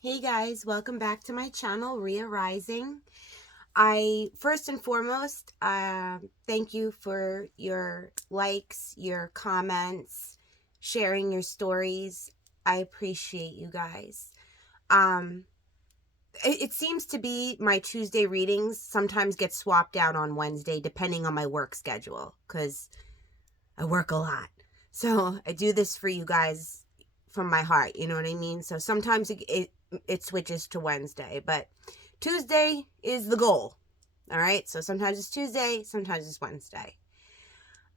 Hey guys, welcome back to my channel, Rhea Rising. First and foremost, thank you for your likes, your comments, sharing your stories. I appreciate you guys. Um, it seems to be my Tuesday readings sometimes get swapped out on Wednesday depending on my work schedule because I work a lot. So I do this for you guys from my heart, you know what I mean? So sometimes it switches to Wednesday, but Tuesday is the goal. All right? So sometimes it's Tuesday, sometimes it's Wednesday.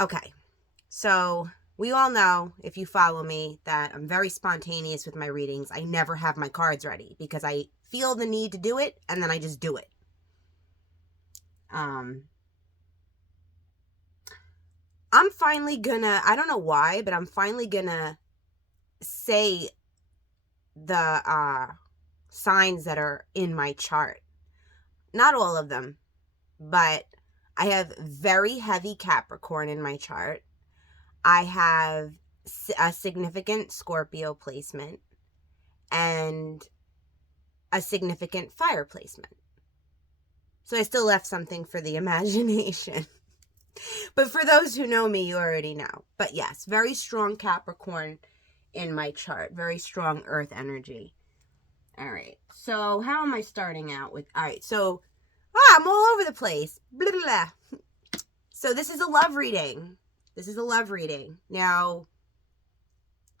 Okay. So we all know, if you follow me, that I'm very spontaneous with my readings. I never have my cards ready because I feel the need to do it and then I just do it. I'm finally gonna, I don't know why, but I'm finally gonna say the signs that are in my chart. Not all of them, but I have very heavy Capricorn in my chart. I have a significant Scorpio placement and a significant fire placement. So I still left something for the imagination. But for those who know me, you already know. But yes, very strong Capricorn in my chart. Very strong earth energy. All right. So how am I starting out with? All right. So I'm all over the place. Blah, blah, blah. So this is a love reading. This is a love reading. Now,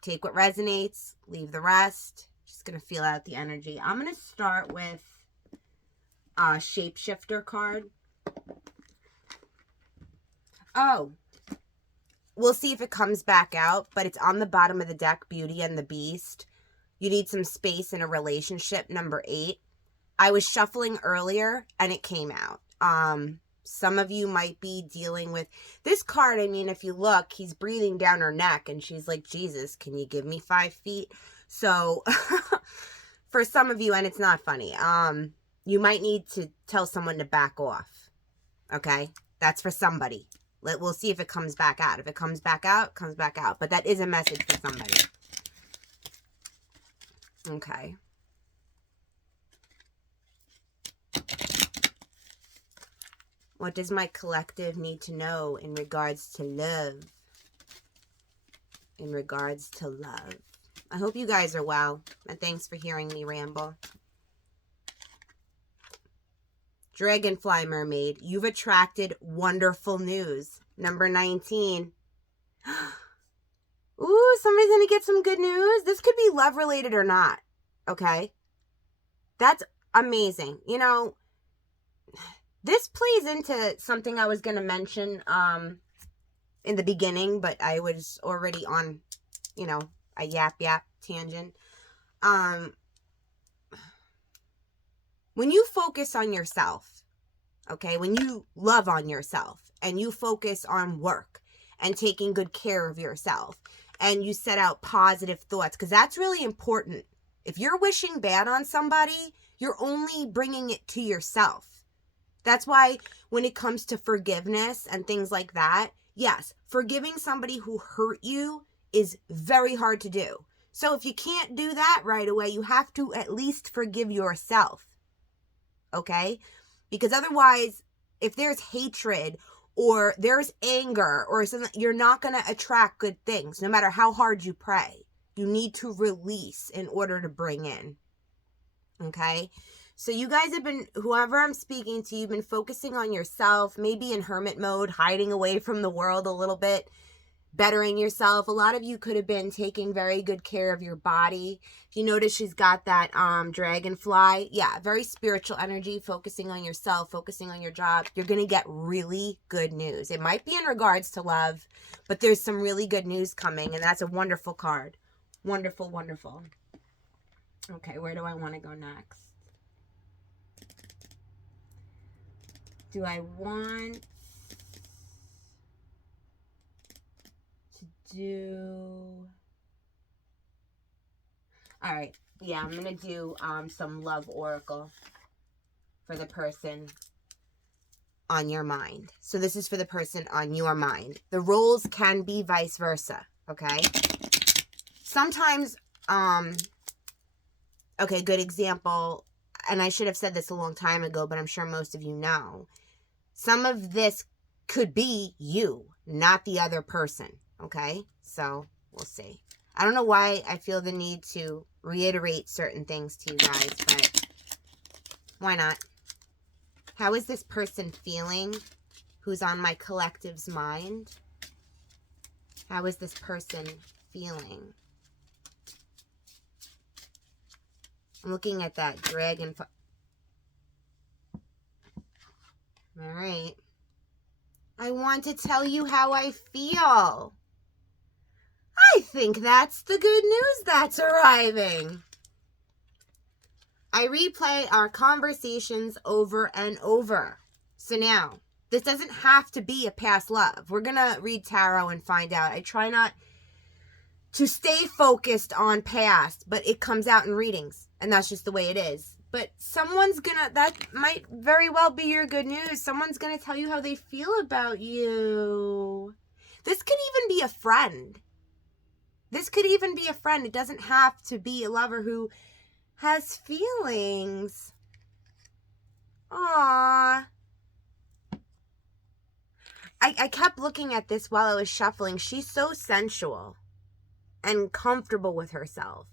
take what resonates, leave the rest. Just going to feel out the energy. I'm going to start with a shapeshifter card. Oh, we'll see if it comes back out, but it's on the bottom of the deck, Beauty and the Beast. You need some space in a relationship, number 8. I was shuffling earlier and it came out. Some of you might be dealing with this card. I mean, if you look, he's breathing down her neck and she's like, Jesus, can you give me 5 feet? So for some of you, and it's not funny, you might need to tell someone to back off. Okay. That's for somebody. We'll see if it comes back out. If it comes back out, comes back out. But that is a message for somebody. Okay. What does my collective need to know in regards to love? In regards to love. I hope you guys are well. And thanks for hearing me ramble. Dragonfly Mermaid, you've attracted wonderful news. Number 19. Ooh, somebody's going to get some good news. This could be love related or not. Okay. That's amazing. You know, this plays into something I was going to mention in the beginning, but I was already on, you know, a yap tangent. When you focus on yourself, okay, when you love on yourself and you focus on work and taking good care of yourself and you set out positive thoughts, because that's really important. If you're wishing bad on somebody, you're only bringing it to yourself. That's why when it comes to forgiveness and things like that, yes, forgiving somebody who hurt you is very hard to do. So if you can't do that right away, you have to at least forgive yourself. Okay? Because otherwise, if there's hatred or there's anger or something, you're not going to attract good things, no matter how hard you pray. You need to release in order to bring in. Okay? So you guys have been, whoever I'm speaking to, you've been focusing on yourself, maybe in hermit mode, hiding away from the world a little bit, bettering yourself. A lot of you could have been taking very good care of your body. If you notice, she's got that dragonfly. Yeah, very spiritual energy, focusing on yourself, focusing on your job. You're going to get really good news. It might be in regards to love, but there's some really good news coming, and that's a wonderful card. Wonderful, wonderful. Okay, where do I want to go next? Do I want to do... All right. Yeah, I'm going to do some love oracle for the person on your mind. So this is for the person on your mind. The roles can be vice versa, okay? Sometimes Okay, good example. And I should have said this a long time ago, but I'm sure most of you know. Some of this could be you, not the other person. Okay? So we'll see. I don't know why I feel the need to reiterate certain things to you guys, but why not? How is this person feeling who's on my collective's mind? How is this person feeling? I'm looking at that dragon. All right. I want to tell you how I feel. I think that's the good news that's arriving. I replay our conversations over and over. So now, this doesn't have to be a past love. We're going to read tarot and find out. I try not to stay focused on past, but it comes out in readings. And that's just the way it is. But someone's gonna, that might very well be your good news. Someone's gonna tell you how they feel about you. This could even be a friend. This could even be a friend. It doesn't have to be a lover who has feelings. Aww. I kept looking at this while I was shuffling. She's so sensual and comfortable with herself.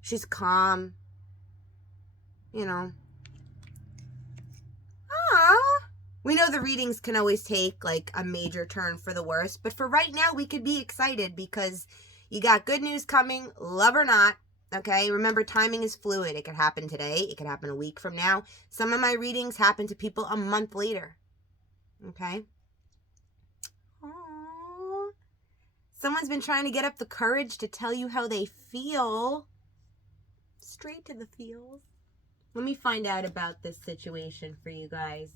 She's calm. You know. We know the readings can always take like a major turn for the worse, but for right now we could be excited because you got good news coming, love or not. Okay, remember timing is fluid. It could happen today, it could happen a week from now. Some of my readings happen to people a month later. Okay. Aww. Someone's been trying to get up the courage to tell you how they feel. Straight to the feels. Let me find out about this situation for you guys.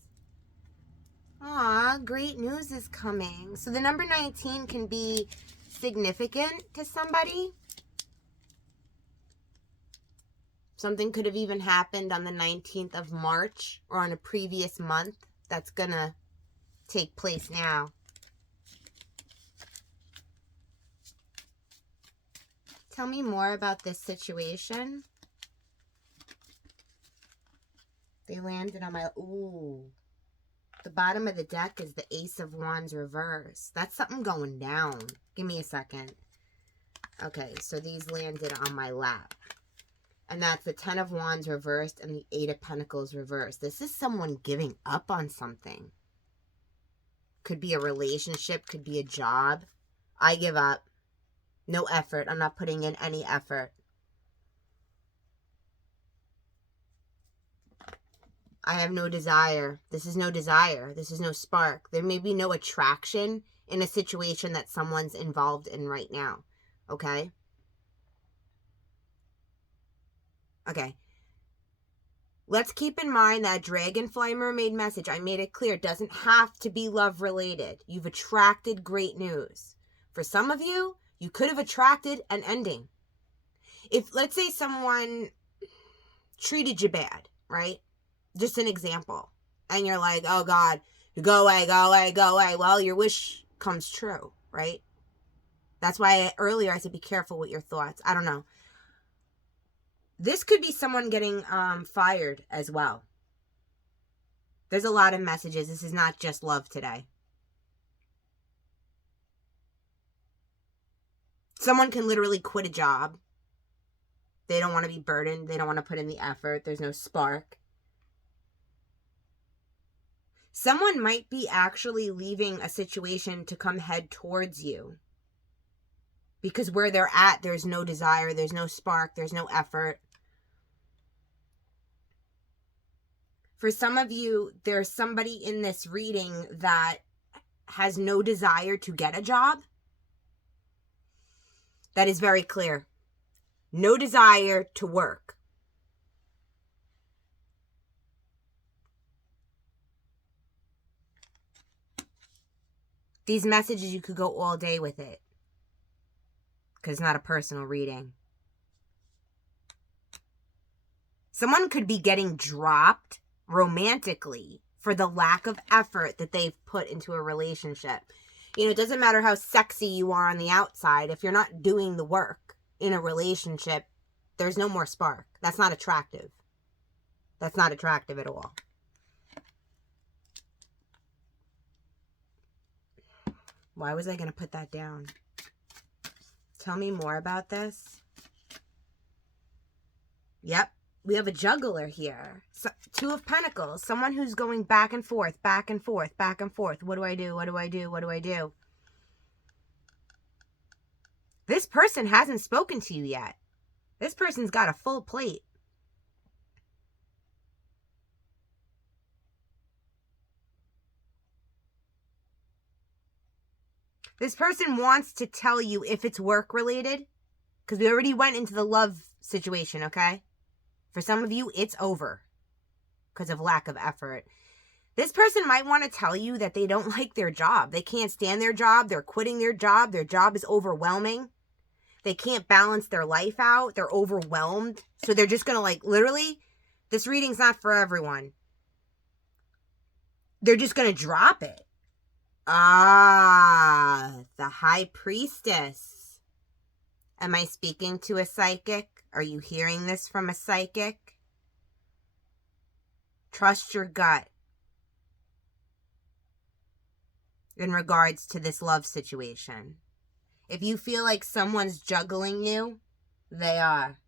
Aw, great news is coming. So the number 19 can be significant to somebody. Something could have even happened on the 19th of March or on a previous month that's gonna take place now. Tell me more about this situation. They landed on my... Ooh. The bottom of the deck is the Ace of Wands reverse. That's something going down. Give me a second. Okay, so these landed on my lap. And that's the 10 of Wands reversed and the 8 of Pentacles reversed. This is someone giving up on something. Could be a relationship, could be a job. I give up. No effort. I'm not putting in any effort. I have no desire. This is no desire. This is no spark. There may be no attraction in a situation that someone's involved in right now. Okay? Okay. Let's keep in mind that Dragonfly Mermaid message, I made it clear, it doesn't have to be love related. You've attracted great news. For some of you, you could have attracted an ending. If, let's say someone treated you bad, right? Just an example. And you're like, oh God, go away, go away, go away. Well, your wish comes true, right? That's why earlier I said be careful with your thoughts. I don't know. This could be someone getting fired as well. There's a lot of messages. This is not just love today. Someone can literally quit a job. They don't want to be burdened. They don't want to put in the effort. There's no spark. Someone might be actually leaving a situation to come head towards you. Because where they're at, there's no desire, there's no spark, there's no effort. For some of you, there's somebody in this reading that has no desire to get a job. That is very clear. No desire to work. These messages, you could go all day with it. Because it's not a personal reading. Someone could be getting dropped romantically for the lack of effort that they've put into a relationship. You know, it doesn't matter how sexy you are on the outside. If you're not doing the work in a relationship, There's no more spark. That's not attractive. That's not attractive at all. Why was I going to put that down? Tell me more about this. Yep. We have a juggler here. So, Two of Pentacles. Someone who's going back and forth, back and forth, back and forth. What do I do? What do I do? What do I do? This person hasn't spoken to you yet. This person's got a full plate. This person wants to tell you if it's work related, because we already went into the love situation, okay? For some of you, it's over because of lack of effort. This person might want to tell you that they don't like their job. They can't stand their job. They're quitting their job. Their job is overwhelming. They can't balance their life out. They're overwhelmed. So they're just going to like, literally, this reading's not for everyone. They're just going to drop it. Ah, the High Priestess. Am I speaking to a psychic? Are you hearing this from a psychic? Trust your gut in regards to this love situation. If you feel like someone's juggling you, they are.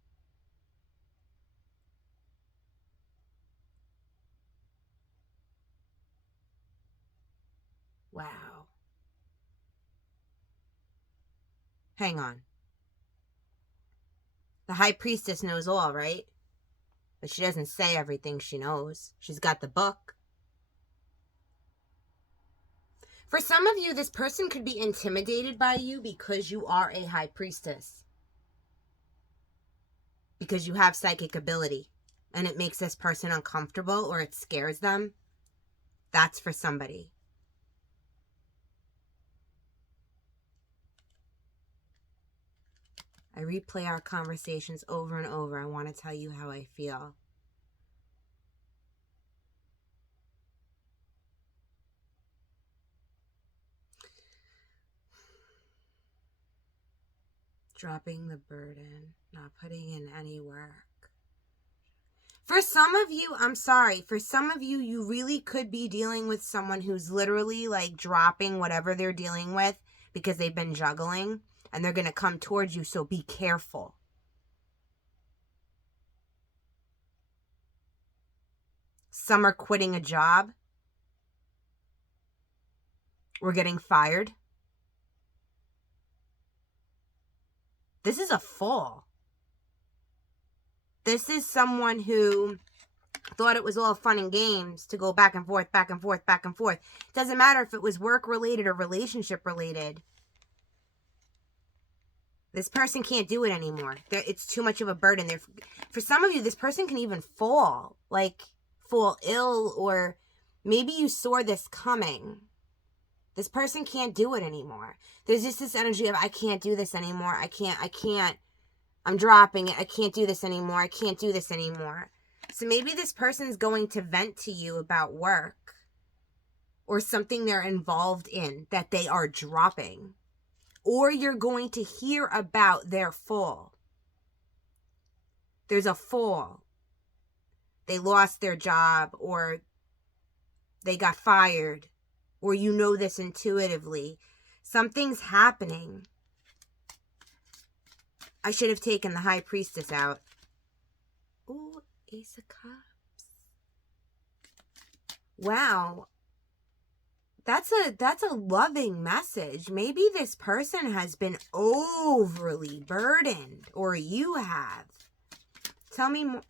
Wow. Hang on. The High Priestess knows all, right? But she doesn't say everything she knows. She's got the book. For some of you, this person could be intimidated by you because you are a High Priestess. Because you have psychic ability. And it makes this person uncomfortable or it scares them. That's for somebody. I replay our conversations over and over. I want to tell you how I feel. Dropping the burden, not putting in any work. For some of you, I'm sorry, for some of you, you really could be dealing with someone who's literally like dropping whatever they're dealing with because they've been juggling. And they're going to come towards you, so be careful. Some are quitting a job. We're getting fired. This is a fall. This is someone who thought it was all fun and games to go back and forth, back and forth, back and forth. It doesn't matter if it was work-related or relationship-related. This person can't do it anymore. It's too much of a burden. For some of you, this person can even fall ill, or maybe you saw this coming. This person can't do it anymore. There's just this energy of, I can't do this anymore. I can't. I'm dropping it. I can't do this anymore. I can't do this anymore. So maybe this person's going to vent to you about work or something they're involved in that they are dropping. Or you're going to hear about their fall. There's a fall. They lost their job, or they got fired, or you know this intuitively. Something's happening. I should have taken the High Priestess out. Ooh, Ace of Cups. Wow. That's a loving message. Maybe this person has been overly burdened, or you have. Tell me more.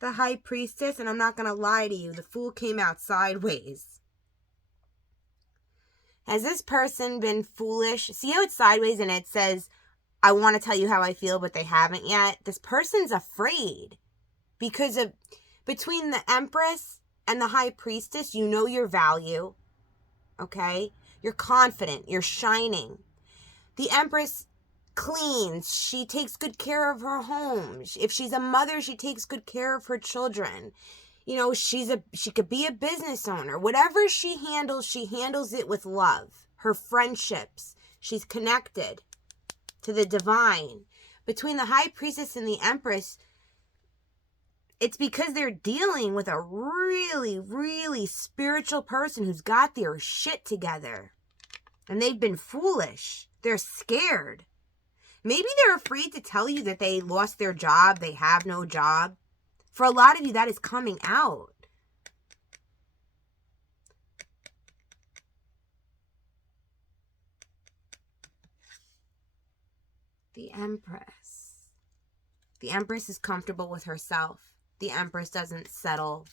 The High Priestess, and I'm not going to lie to you, the Fool came out sideways. Has this person been foolish? See how it's sideways and it says, I want to tell you how I feel, but they haven't yet? This person's afraid because of, between the Empress and the High Priestess, you know your value, okay? You're confident. You're shining. The Empress cleans. She takes good care of her home. If she's a mother, she takes good care of her children. You know, she could be a business owner. Whatever she handles it with love. Her friendships. She's connected. to the divine. Between the High Priestess and the Empress, it's because they're dealing with a really, really spiritual person who's got their shit together. And they've been foolish. They're scared. Maybe they're afraid to tell you that they lost their job, they have no job. For a lot of you, that is coming out. The Empress. The Empress is comfortable with herself. The Empress doesn't settle.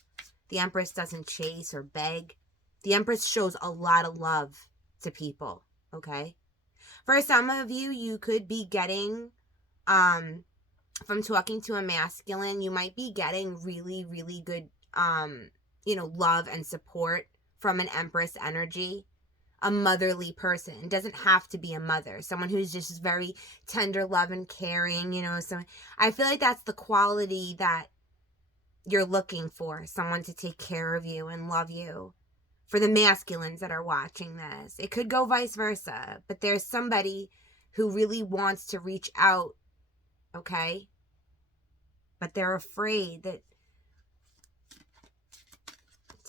The Empress doesn't chase or beg. The Empress shows a lot of love to people, okay? For some of you, you could be getting, from talking to a masculine, you might be getting really, really good, love and support from an Empress energy. A motherly person. It doesn't have to be a mother. Someone who's just very tender, love, and caring, So I feel like that's the quality that you're looking for. Someone to take care of you and love you. For the masculines that are watching this. It could go vice versa. But there's somebody who really wants to reach out, okay? But they're afraid that...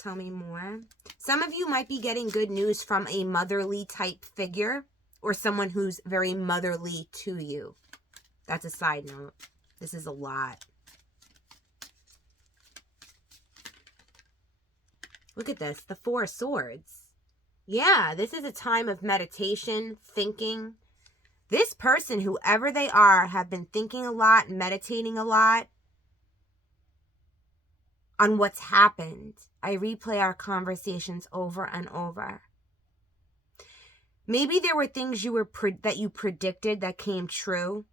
Tell me more. Some of you might be getting good news from a motherly type figure or someone who's very motherly to you. That's a side note. This is a lot. Look at this. The Four of Swords. Yeah, this is a time of meditation, thinking. This person, whoever they are, have been thinking a lot, meditating a lot on what's happened. I replay our conversations over and over. Maybe there were things that you predicted that came true,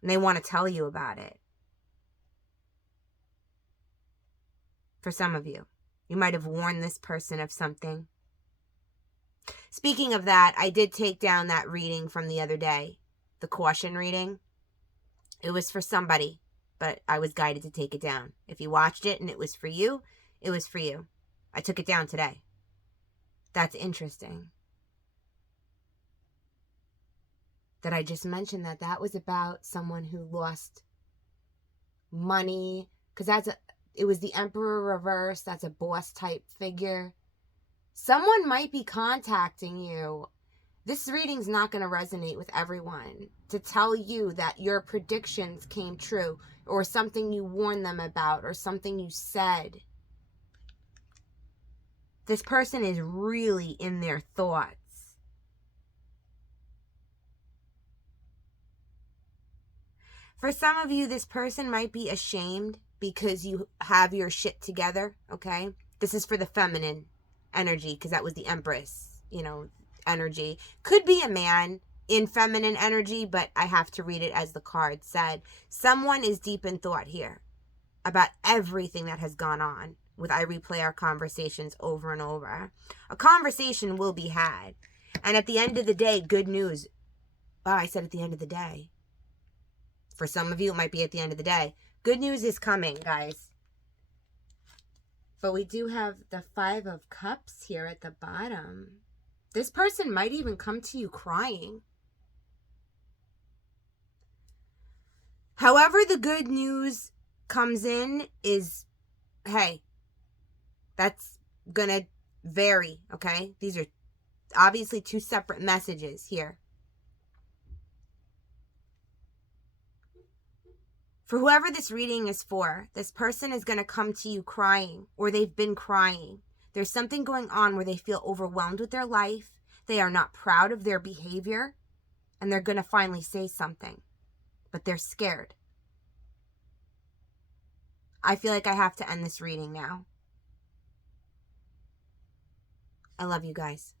and they want to tell you about it. For some of you, you might have warned this person of something. Speaking of that, I did take down that reading from the other day, the caution reading. It was for somebody, but I was guided to take it down. If you watched it and it was for you, it was for you. I took it down today. That's interesting. That I just mentioned that was about someone who lost money. Because it was the Emperor reverse. That's a boss type figure. Someone might be contacting you. This reading's not going to resonate with everyone. To tell you that your predictions came true. Or something you warned them about. Or something you said. This person is really in their thoughts. For some of you, this person might be ashamed because you have your shit together, okay? This is for the feminine energy because that was the Empress, energy. Could be a man in feminine energy, but I have to read it as the card said. Someone is deep in thought here about everything that has gone on. I replay our conversations over and over. A conversation will be had. And at the end of the day, good news. Oh, I said at the end of the day. For some of you, it might be at the end of the day. Good news is coming, guys. But we do have the Five of Cups here at the bottom. This person might even come to you crying. However the good news comes in is, hey, that's going to vary, okay? These are obviously two separate messages here. For whoever this reading is for, this person is going to come to you crying, or they've been crying. There's something going on where they feel overwhelmed with their life. They are not proud of their behavior, and they're going to finally say something, but they're scared. I feel like I have to end this reading now. I love you guys.